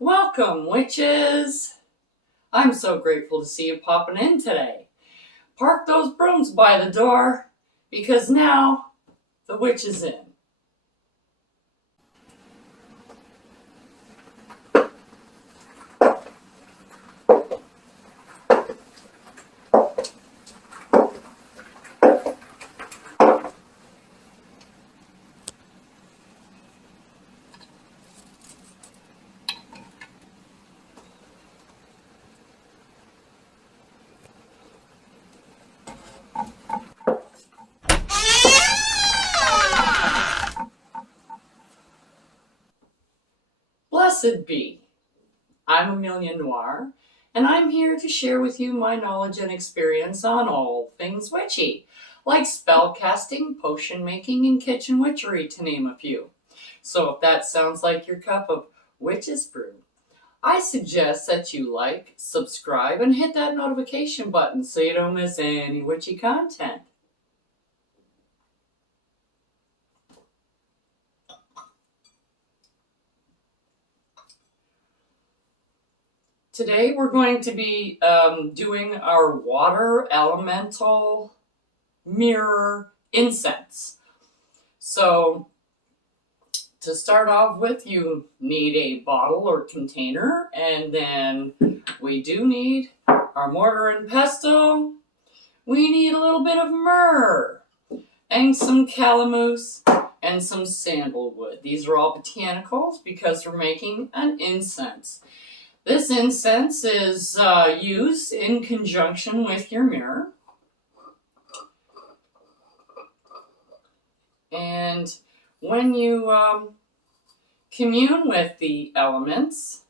Welcome, witches! I'm so grateful to see you popping in today. Park those brooms by the door because now the witch is in. Blessed be. I'm Amelia Noir, and I'm here to share with you my knowledge and experience on all things witchy, like spell casting, potion making, and kitchen witchery, to name a few. So if that sounds like your cup of witch's brew, I suggest that you like, subscribe, and hit that notification button so you don't miss any witchy content. Today we're going to be doing our water elemental mirror incense. So to start off with, you need a bottle or container, and then we do need our mortar and pestle. We need a little bit of myrrh and some calamus and some sandalwood. These are all botanicals because we're making an incense. This incense is used in conjunction with your mirror. And when you commune with the elements,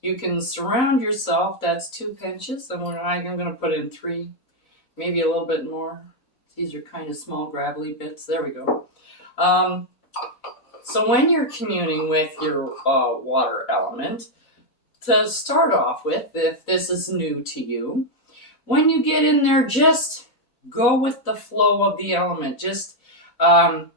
you can surround yourself. That's 2 pinches. I'm going to put in 3, maybe a little bit more. These are kind of small, gravelly bits. There we go. So when you're communing with your water element, to start off with, if this is new to you, when you get in there, just go with the flow of the element. And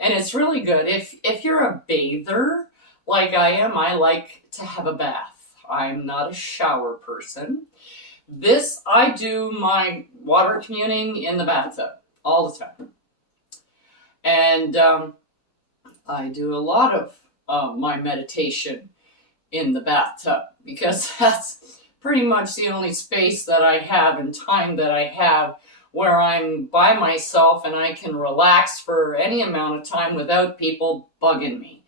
it's really good. If you're a bather, like I am, I like to have a bath. I'm not a shower person. I do my water communing in the bathtub all the time. And I do a lot of my meditation in the bathtub because that's pretty much the only space that I have and time that I have where I'm by myself and I can relax for any amount of time without people bugging me.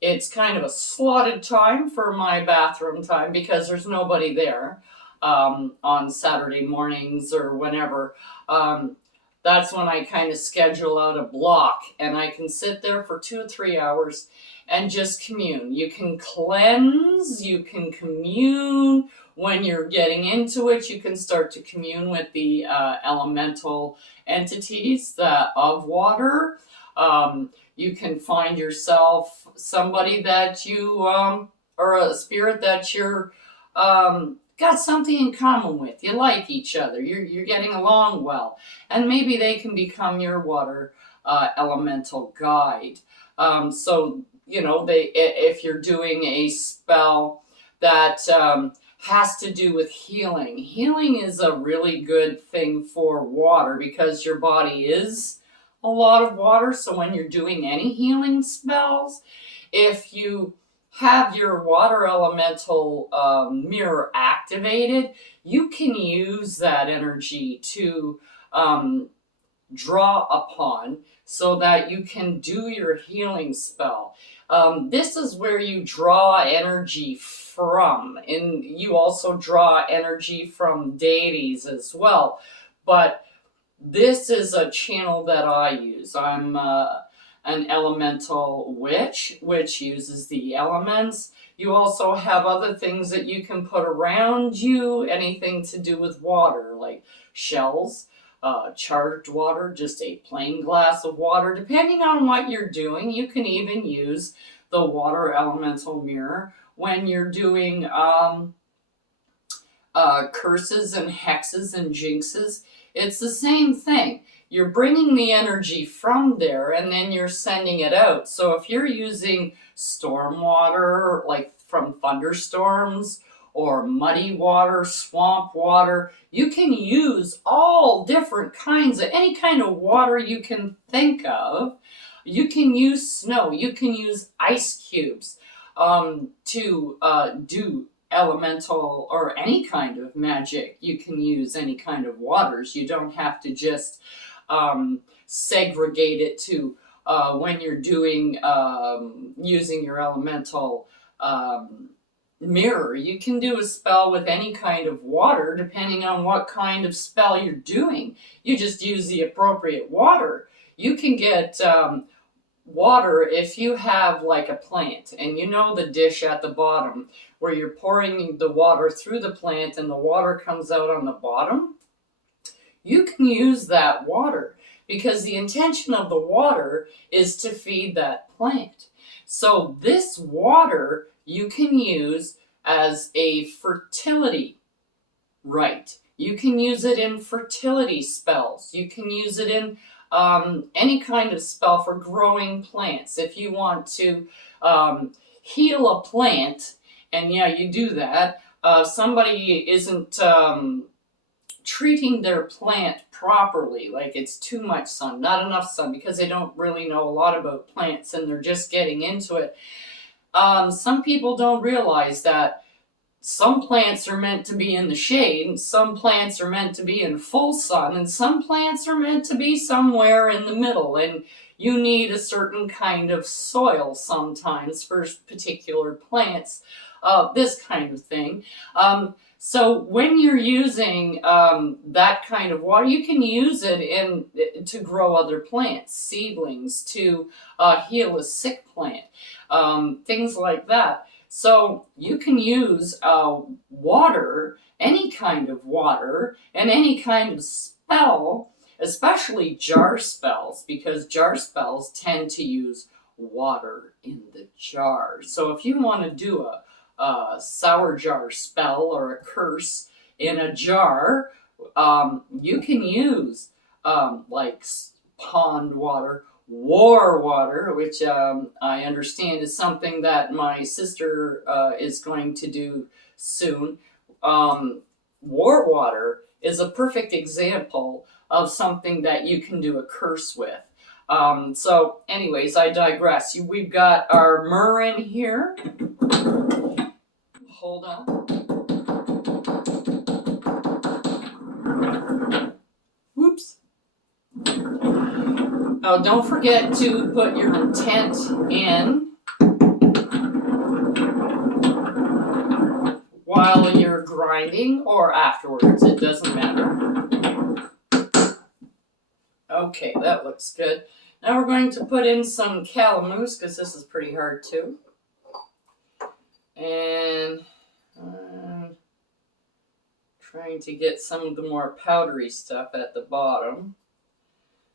It's kind of a slotted time for my bathroom time because there's nobody there on Saturday mornings or whenever. That's when I kind of schedule out a block and I can sit there for 2 or 3 hours and just commune. You can cleanse, you can commune. When you're getting into it, you can start to commune with the elemental entities of water. You can find yourself somebody that you, or a spirit that you're got something in common with. You like each other. You're getting along well. And maybe they can become your water elemental guide. So, if you're doing a spell that has to do with healing. Healing is a really good thing for water because your body is a lot of water. So when you're doing any healing spells, if you have your water elemental mirror activated, you can use that energy to draw upon so that you can do your healing spell. This is where you draw energy from, and you also draw energy from deities as well. But this is a channel that I use. I'm an elemental witch, which uses the elements. You also have other things that you can put around you, anything to do with water, like shells, charged water, just a plain glass of water. Depending on what you're doing, you can even use the water elemental mirror when you're doing curses and hexes and jinxes. It's the same thing. you're bringing the energy from there and then you're sending it out. So if you're using storm water, like from thunderstorms, or muddy water, swamp water, you can use all different kinds of, any kind of water you can think of. You can use snow, you can use ice cubes to do elemental or any kind of magic. You can use any kind of waters. You don't have to just segregate it to when you're doing using your elemental mirror. You can do a spell with any kind of water depending on what kind of spell you're doing. You just use the appropriate water. You can get water if you have like a plant and you know the dish at the bottom where you're pouring the water through the plant and the water comes out on the bottom. You can use that water because the intention of the water is to feed that plant. So this water you can use as a fertility rite. You can use it in fertility spells. You can use it in any kind of spell for growing plants. If you want to heal a plant, and yeah, you do that, somebody isn't treating their plant properly, like it's too much sun, not enough sun, because they don't really know a lot about plants and they're just getting into it. Some people don't realize that some plants are meant to be in the shade, and some plants are meant to be in full sun, and some plants are meant to be somewhere in the middle, and you need a certain kind of soil sometimes for particular plants, this kind of thing. So when you're using that kind of water, you can use it to grow other plants, seedlings, to heal a sick plant, things like that. So you can use water, any kind of water, and any kind of spell, especially jar spells, because jar spells tend to use water in the jar. So if you want to do a sour jar spell or a curse in a jar, you can use like pond water, war water, which I understand is something that my sister is going to do soon. War water is a perfect example of something that you can do a curse with. So anyways, I digress. We've got our myrrh in here. Hold on. Whoops. Oh, don't forget to put your intent in while you're grinding or afterwards. It doesn't matter. Okay, that looks good. Now we're going to put in some calamus because this is pretty hard too. And trying to get some of the more powdery stuff at the bottom.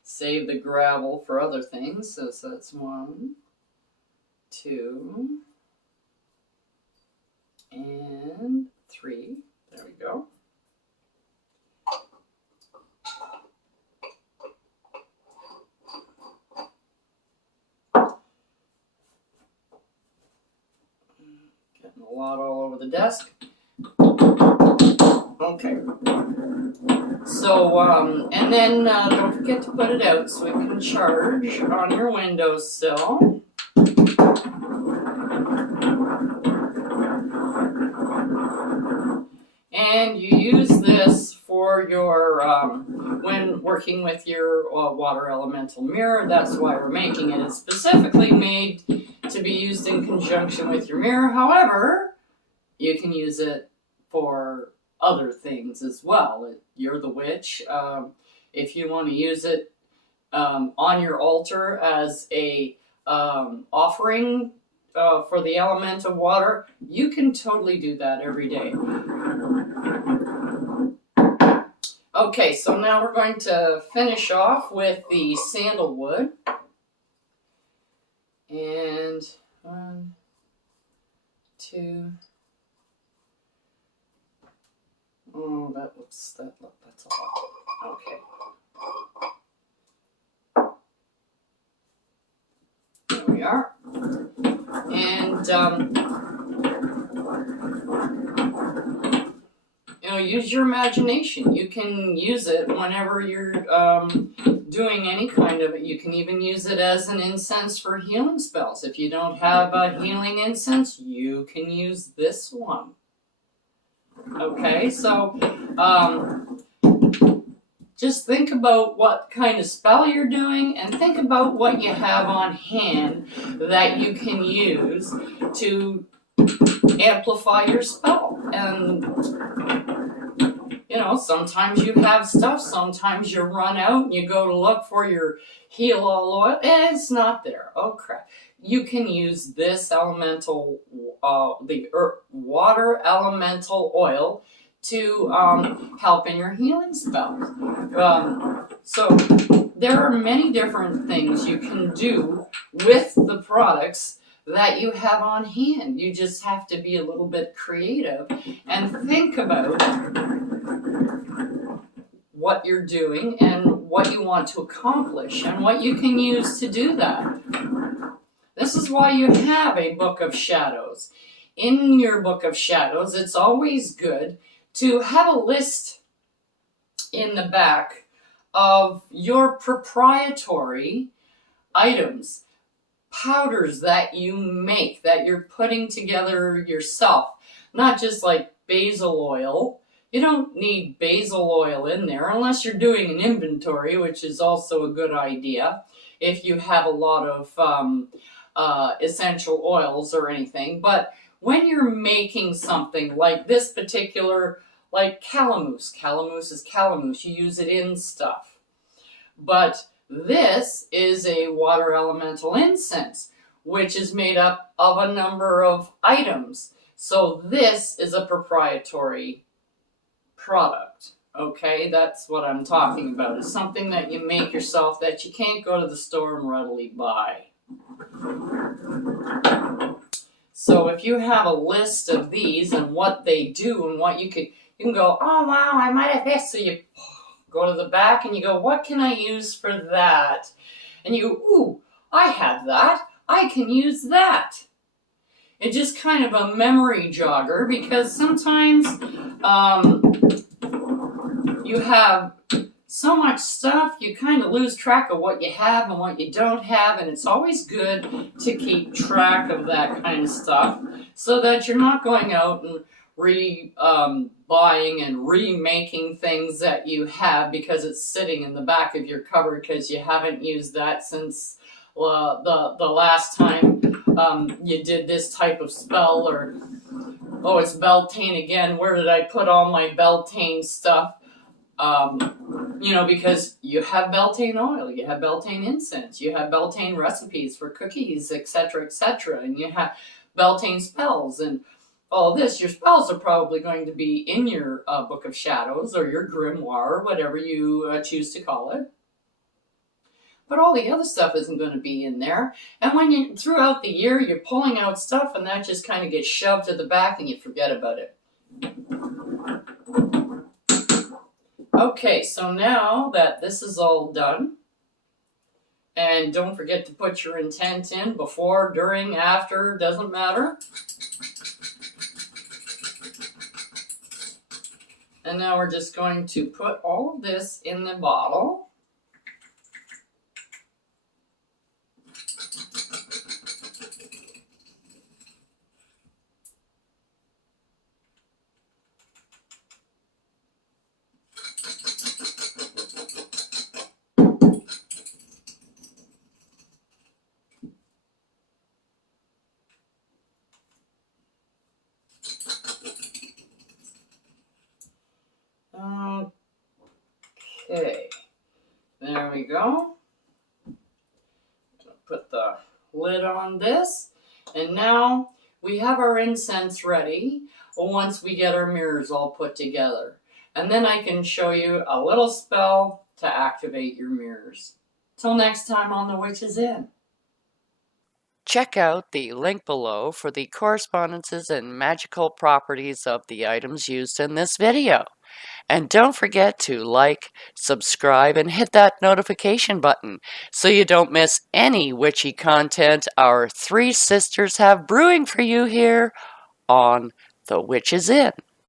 Save the gravel for other things. So that's 1, 2, and 3. There we go. Getting a lot all over the desk. Okay. So, and then don't forget to put it out so it can charge on your windowsill. And you use this for your, when working with your water elemental mirror. That's why we're making it. It's specifically made to be used in conjunction with your mirror. However, you can use it for other things as well. You're the witch. If you want to use it on your altar as a offering for the element of water, you can totally do that every day. Okay, so now we're going to finish off with the sandalwood. And 1, 2. Oh, that's a lot. Okay. we are. And you know, use your imagination. You can use it whenever you're doing any kind of it. You can even use it as an incense for healing spells. If you don't have a healing incense, you can use this one. Okay, so just think about what kind of spell you're doing and think about what you have on hand that you can use to amplify your spell. And you know, sometimes you have stuff, sometimes you run out and you go to look for your heal all oil and it's not there. Oh crap. You can use this elemental, the water elemental oil to help in your healing spells. So there are many different things you can do with the products that you have on hand. You just have to be a little bit creative and think about what you're doing and what you want to accomplish and what you can use to do that. This is why you have a book of shadows. In your book of shadows, it's always good to have a list in the back of your proprietary items, powders that you make, that you're putting together yourself. Not just like basil oil. You don't need basil oil in there unless you're doing an inventory, which is also a good idea if you have a lot of essential oils or anything. But when you're making something like this particular, like calamus is calamus, you use it in stuff. But this is a water elemental incense, which is made up of a number of items. So this is a proprietary product. Okay, that's what I'm talking about. It's something that you make yourself that you can't go to the store and readily buy. So if you have a list of these and what they do and what you can go, oh wow, I might have this. So you go to the back and you go, what can I use for that? And you go, ooh, I have that. I can use that. It's just kind of a memory jogger because sometimes you have so much stuff, you kind of lose track of what you have and what you don't have, and it's always good to keep track of that kind of stuff so that you're not going out and buying and remaking things that you have because it's sitting in the back of your cupboard because you haven't used that since the last time you did this type of spell, or oh, it's Beltane again, where did I put all my Beltane stuff? You know, because you have Beltane oil, you have Beltane incense, you have Beltane recipes for cookies, etc., and you have Beltane spells and all this. Your spells are probably going to be in your book of shadows or your grimoire, or whatever you choose to call it. But all the other stuff isn't going to be in there. And when you, throughout the year, you're pulling out stuff and that just kind of gets shoved to the back and you forget about it. Okay, so now that this is all done, and don't forget to put your intent in before, during, after, doesn't matter. And now we're just going to put all of this in the bottle. Okay, there we go. Put the lid on this, and now we have our incense ready once we get our mirrors all put together. And then I can show you a little spell to activate your mirrors. Till next time on The Witch's Inn. Check out the link below for the correspondences and magical properties of the items used in this video. And don't forget to like, subscribe, and hit that notification button so you don't miss any witchy content our three sisters have brewing for you here on The Witch's Inn.